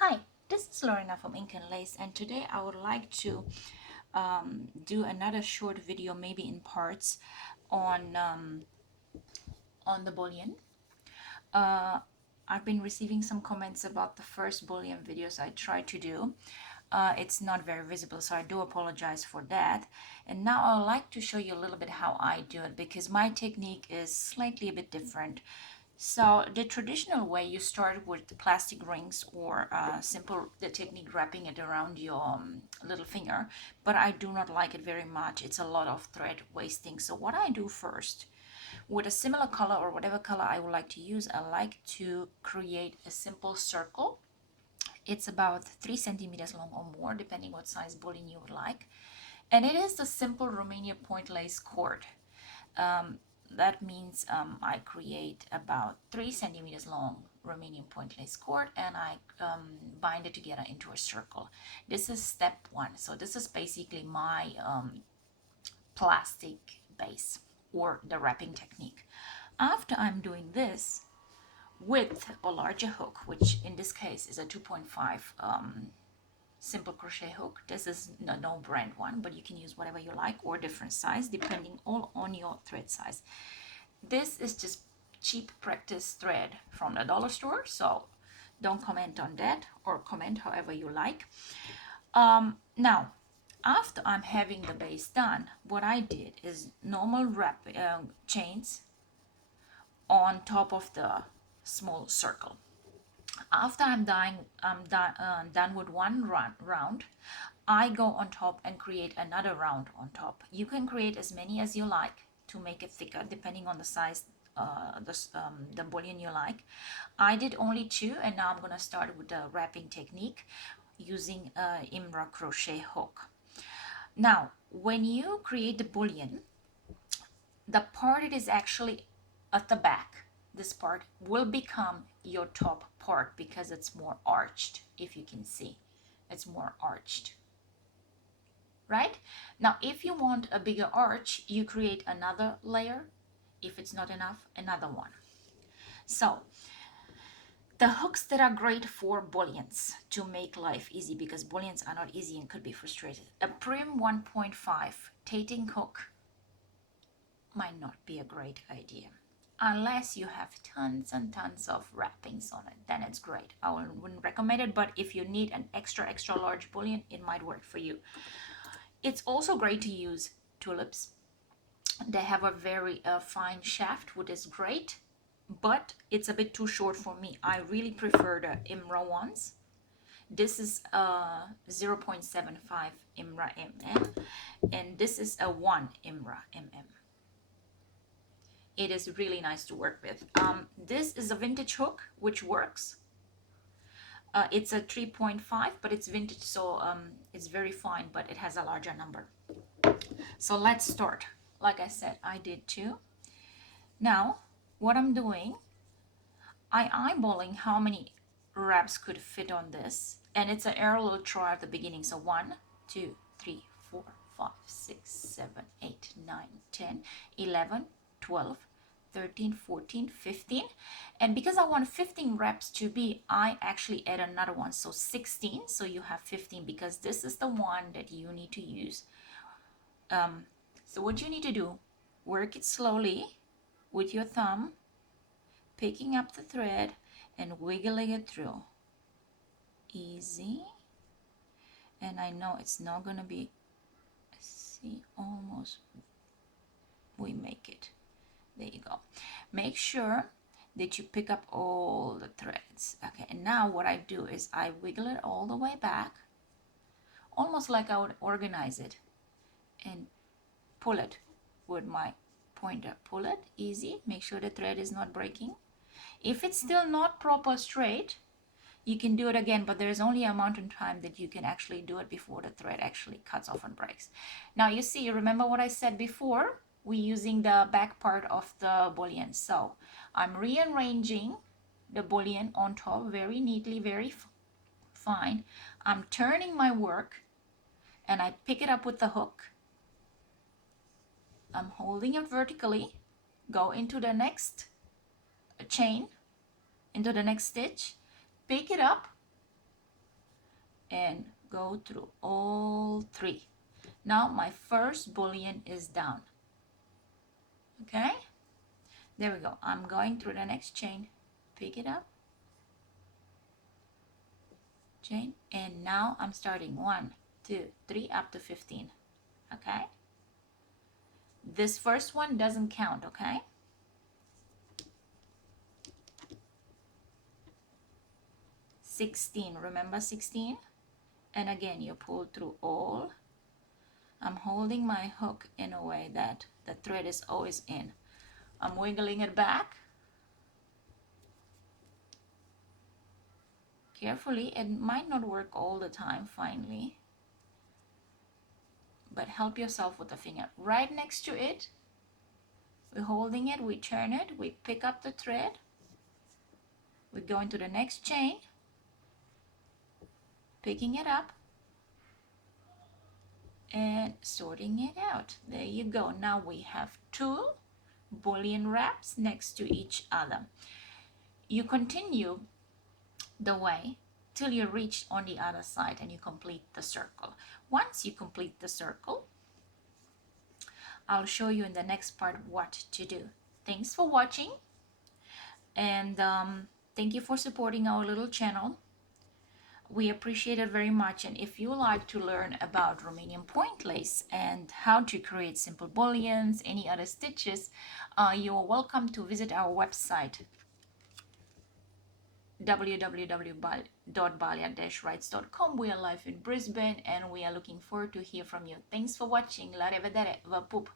Hi, this is Lorena from Ink and Lace, and today I would like to do another short video, maybe in parts, on the bullion. Uh, I've been receiving some comments about the first bullion videos I tried to do. It's not very visible, so I do apologize for that. And now I'd like to show you a little bit how I do it, because my technique is slightly a bit different. So the traditional way, you start with the plastic rings or the technique wrapping it around your little finger, but I do not like it very much. It's a lot of thread wasting. So what I do first, with a similar color or whatever color I would like to use, I like to create a simple circle. It's about 3 centimeters long or more, depending what size bullion you would like. And it is the simple Romanian point lace cord. That means I create about 3 centimeters long Romanian point lace cord, and I bind it together into a circle. This is step one. So this is basically my plastic base or the wrapping technique. After I'm doing this with a larger hook, which in this case is a 2.5 simple crochet hook. This is no brand one, but you can use whatever you like or different size depending all on your thread size. This is just cheap practice thread from the dollar store, so don't comment on that, or comment however you like. Now, after I'm having the base done, what I did is normal wrap chains on top of the small circle. After I'm done with one round, I go on top and create another round on top. You can create as many as you like to make it thicker, depending on the size, the bullion you like. I did only 2, and now I'm gonna start with the wrapping technique using a Imra crochet hook. Now, when you create the bullion, the part that is actually at the back, this part will become your top part because it's more arched. If you can see, it's more arched, right? Now if you want a bigger arch, you create another layer. If it's not enough, another one. So the hooks that are great for bullions to make life easy, because bullions are not easy and could be frustrated. A Prim 1.5 tating hook might not be a great idea unless you have tons and tons of wrappings on it. Then it's great. I wouldn't recommend it, but if you need an extra large bullion, it might work for you. It's also great to use tulips. They have a very fine shaft, which is great, but it's a bit too short for me. I really prefer the Imra ones. This is a 0.75 Imra mm, and this is a 1 Imra mm. It is really nice to work with. This is a vintage hook, which works. It's a 3.5, but it's vintage, so it's very fine, but it has a larger number. So let's start. Like I said, I did 2. Now, what I'm doing, I'm eyeballing how many wraps could fit on this, and it's an air little try at the beginning. So 1, 2, 3, 4, 5, 6, 7, 8, 9, 10, 11, 12, 13, 14, 15. And because I want 15 wraps to be, I actually add another one, so 16. So you have 15, because this is the one that you need to use. So what you need to do, work it slowly with your thumb, picking up the thread and wiggling it through. Easy. And I know it's not gonna be, see, almost, we make it. There you go. Make sure that you pick up all the threads. Okay, and now what I do is I wiggle it all the way back, almost like I would organize it, and pull it with my pointer. Pull it, easy. Make sure the thread is not breaking. If it's still not proper straight, you can do it again, but there's only a amount of time that you can actually do it before the thread actually cuts off and breaks. Now you see, remember what I said before? We're using the back part of the bullion. So I'm rearranging the bullion on top very neatly, very fine. I'm turning my work and I pick it up with the hook. I'm holding it vertically, go into the next chain, into the next stitch, pick it up, and go through all 3. Now my first bullion is down. Okay, there we go. I'm going through the next chain, pick it up, chain, and now I'm starting 1, 2, 3 up to 15. Okay, this first one doesn't count. Okay, 16, remember 16, and again you pull through all. I'm holding my hook in a way that the thread is always in. I'm wiggling it back carefully. It might not work all the time finally, but help yourself with the finger right next to it. We're holding it, we turn it, we pick up the thread, we go into the next chain, picking it up and sorting it out. There you go. Now we have 2 bullion wraps next to each other. You continue the way till you reach on the other side and you complete the circle. Once you complete the circle, I'll show you in the next part what to do. Thanks for watching, and thank you for supporting our little channel. We appreciate it very much. And if you like to learn about Romanian point lace and how to create simple bullions, any other stitches, you are welcome to visit our website www.balea-Raitz.com. We are live in Brisbane and we are looking forward to hear from you. Thanks for watching. La revedere, vă pup!